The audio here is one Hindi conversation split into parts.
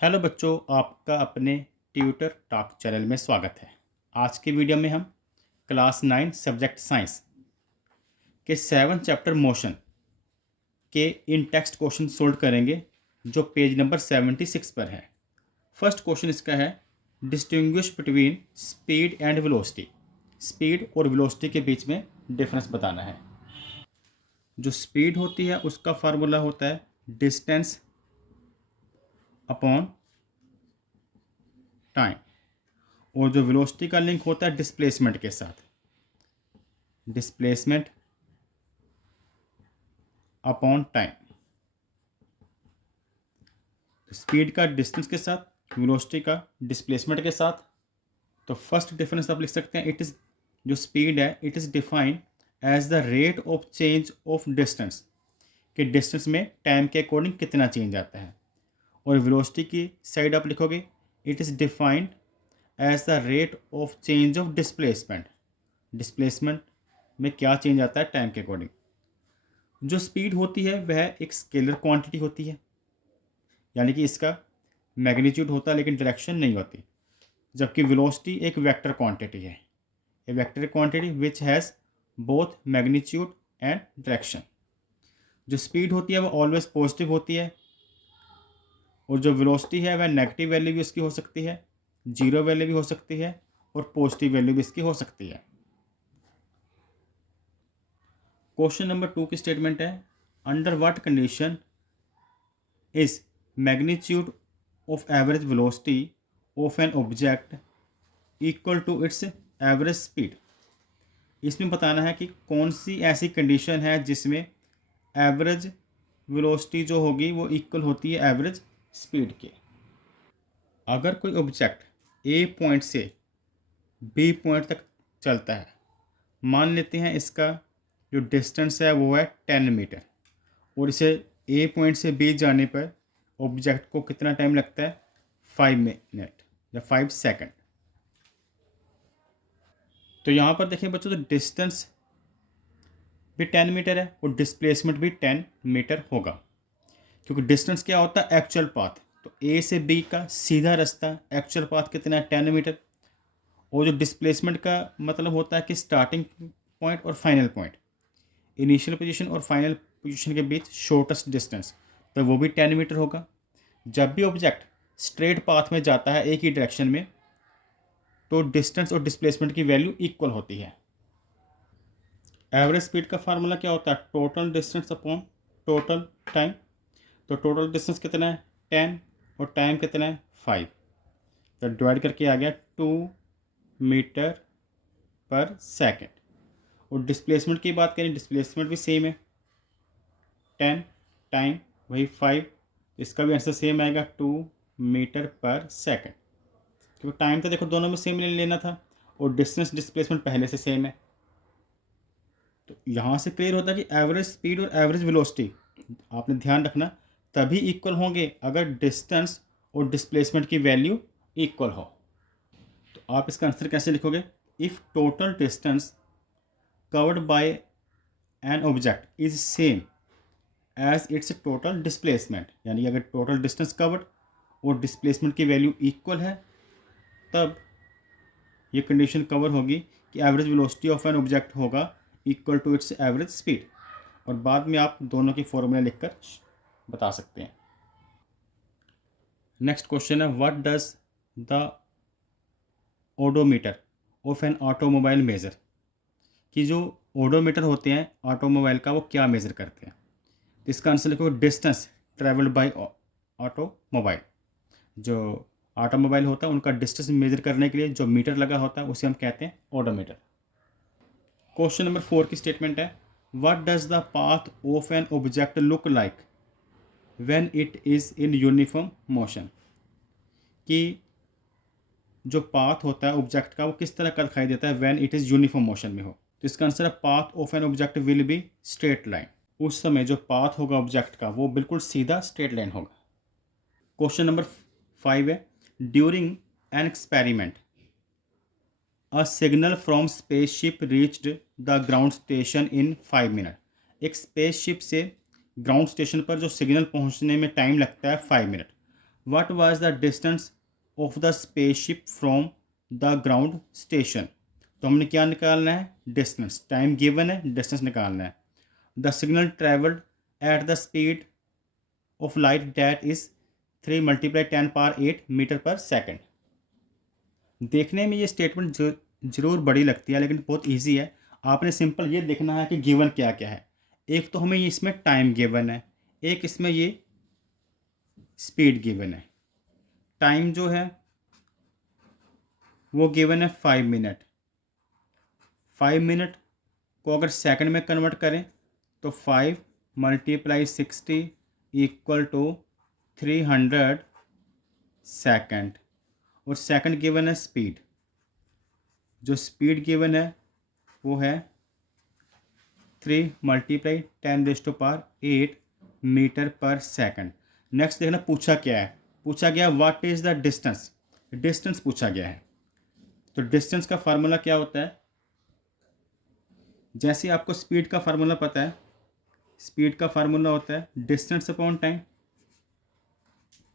हेलो बच्चों, आपका अपने ट्यूटर टॉक चैनल में स्वागत है। आज की वीडियो में हम क्लास 9 सब्जेक्ट साइंस के 7 चैप्टर मोशन के इन टेक्स्ट क्वेश्चन सोल्व करेंगे जो पेज नंबर 76 पर है। फर्स्ट क्वेश्चन इसका है, distinguish between speed and velocity. Speed और वेलोसिटी के बीच में डिफरेंस बताना है। जो स्पीड होती है उसका फार्मूला होता है डिस्टेंस अपॉन टाइम, और जो वेलोसिटी का लिंक होता है डिस्प्लेसमेंट के साथ। डिस्प्लेसमेंट अपॉन टाइम, स्पीड का डिस्टेंस के साथ, वेलोसिटी का डिस्प्लेसमेंट के साथ। तो फर्स्ट डिफरेंस आप लिख सकते हैं, इट इज़ जो स्पीड है it is defined as the rate of change of distance, कि डिस्टेंस में टाइम के अकॉर्डिंग कितना चेंज आता है। और वेलोसिटी की साइड आप लिखोगे, it is defined as the rate of change of displacement, displacement में क्या चेंज आता है टाइम के अकॉर्डिंग। जो स्पीड होती है वह एक स्केलर क्वांटिटी होती है, यानी कि इसका मैग्नीट्यूड होता है लेकिन डायरेक्शन नहीं होती। जबकि वेलोसिटी एक वेक्टर क्वांटिटी है, a vector quantity which has both magnitude and direction. जो स्पीड होती है वह ऑलवेज पॉजिटिव होती है, और जो वेलोसिटी है वह नेगेटिव वैल्यू भी इसकी हो सकती है, जीरो वैल्यू भी हो सकती है, और पॉजिटिव वैल्यू भी इसकी हो सकती है। क्वेश्चन नंबर 2 की स्टेटमेंट है, under what condition is magnitude of average velocity of an object equal to its average speed. इसमें बताना है कि कौन सी ऐसी कंडीशन है जिसमें एवरेज वेलोसिटी जो होगी वो इक्वल होती है एवरेज स्पीड के। अगर कोई ऑब्जेक्ट ए पॉइंट से बी पॉइंट तक चलता है, मान लेते हैं इसका जो डिस्टेंस है वो है 10 मीटर, और इसे ए पॉइंट से बी जाने पर ऑब्जेक्ट को कितना टाइम लगता है, 5 मिनट या 5 सेकंड। तो यहाँ पर देखिए बच्चों, तो डिस्टेंस भी 10 मीटर है और डिस्प्लेसमेंट भी 10 मीटर होगा, क्योंकि डिस्टेंस क्या होता है, एक्चुअल पाथ। तो ए से बी का सीधा रास्ता एक्चुअल पाथ कितना है, 10 मीटर। और जो डिस्प्लेसमेंट का मतलब होता है कि स्टार्टिंग पॉइंट और फाइनल पॉइंट, इनिशियल पोजीशन और फाइनल पोजीशन के बीच शॉर्टेस्ट डिस्टेंस, तो वो भी 10 मीटर होगा। जब भी ऑब्जेक्ट स्ट्रेट पाथ में जाता है एक ही डायरेक्शन में, तो डिस्टेंस और डिस्प्लेसमेंट की वैल्यू इक्वल होती है। एवरेज स्पीड का फार्मूला क्या होता है, total distance upon total time. तो टोटल डिस्टेंस कितना है 10 और टाइम कितना है 5, तो डिवाइड करके आ गया 2 मीटर पर सेकेंड। और डिस्प्लेसमेंट की बात करें, डिस्प्लेसमेंट भी सेम है, 10 टाइम वही 5, इसका भी आंसर सेम आएगा 2 मीटर पर सेकेंड, क्योंकि टाइम तो देखो दोनों में सेम लेना था, और डिस्टेंस डिस्प्लेसमेंट पहले से सेम है। तो यहाँ से क्लियर होता है कि एवरेज स्पीड और एवरेज वेलोसिटी आपने ध्यान रखना तभी इक्वल होंगे अगर डिस्टेंस और डिस्प्लेसमेंट की वैल्यू इक्वल हो। तो आप इसका आंसर कैसे लिखोगे, if total distance covered by an object is same as its total displacement, यानी अगर टोटल डिस्टेंस कवर्ड और डिस्प्लेसमेंट की वैल्यू इक्वल है, तब ये कंडीशन कवर होगी कि average velocity of an object होगा equal to its average speed. और बाद में आप दोनों की फॉर्मूला लिखकर बता सकते हैं। नेक्स्ट क्वेश्चन है, what does the odometer of an automobile measure. कि जो ओडोमीटर होते हैं ऑटोमोबाइल का वो क्या मेज़र करते हैं। तो इसका आंसर लिखो, डिस्टेंस ट्रेवल्ड बाय ऑटोमोबाइल। जो ऑटोमोबाइल होता है उनका डिस्टेंस मेजर करने के लिए जो मीटर लगा होता है उसे हम कहते हैं ओडोमीटर। क्वेश्चन नंबर 4 की स्टेटमेंट है, what does the path of an object look like when it is in uniform motion. कि जो पाथ होता है ऑब्जेक्ट का वो किस तरह का दिखाई देता है when it is uniform motion में हो। तो इसका आंसर है, path of an object will be straight line. उस समय जो पाथ होगा ऑब्जेक्ट का वो बिल्कुल सीधा स्ट्रेट लाइन होगा। क्वेश्चन नंबर 5 है, during an experiment a signal from spaceship reached the ground station in 5 minute. एक स्पेसशिप से ग्राउंड स्टेशन पर जो सिग्नल पहुंचने में टाइम लगता है 5 minute. What was the distance of the spaceship from the ground station. तो हमने क्या निकालना है, डिस्टेंस, टाइम गिवन है, डिस्टेंस निकालना है। The signal travelled at the speed of light that is 3 × 10⁸ metre पर सेकेंड। देखने में ये स्टेटमेंट जरूर बड़ी लगती है लेकिन बहुत इजी है। आपने सिंपल ये देखना है कि गिवन क्या क्या है। एक तो हमें इसमें टाइम गिवन है, एक इसमें ये स्पीड गिवन है। टाइम जो है वो गिवन है 5 मिनट। 5 मिनट को अगर सेकंड में कन्वर्ट करें तो 5 × 60 = 300 सेकंड। और सेकंड गिवन है स्पीड, जो स्पीड गिवन है वो है 3 × 10⁸ मीटर पर सेकंड। नेक्स्ट देखना पूछा क्या है, पूछा गया what is the distance. Distance पूछा गया है, तो डिस्टेंस का फार्मूला क्या होता है, जैसे आपको स्पीड का फार्मूला पता है, स्पीड का फार्मूला होता है distance upon time,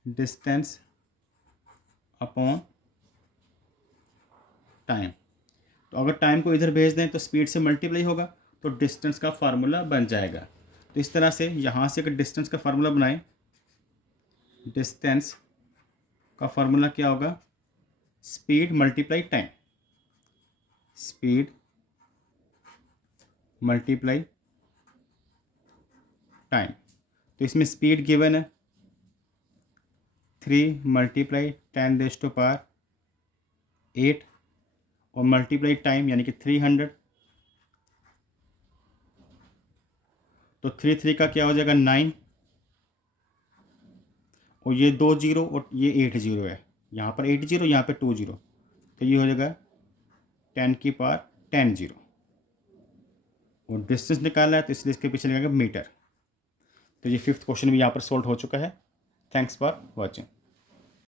distance upon time. तो अगर टाइम को इधर भेज दें तो स्पीड से मल्टीप्लाई होगा तो डिस्टेंस का फार्मूला बन जाएगा। तो इस तरह से यहाँ से अगर डिस्टेंस का फार्मूला बनाएं, डिस्टेंस का फार्मूला क्या होगा, speed multiply time, speed multiply time. तो इसमें स्पीड गिवन है 3 × 10⁸ और मल्टीप्लाई टाइम यानी कि 300। तो 3 का क्या हो जाएगा 9, और ये 2 0 और ये 8 0 है, यहाँ पर 8 0, यहाँ पे 2 0, तो ये हो जाएगा 10⁻10 0। और डिस्टेंस निकालना है तो इसलिए इसके पीछे लगेगा मीटर। तो ये 5th क्वेश्चन भी यहाँ पर सॉल्व हो चुका है। Thanks for watching.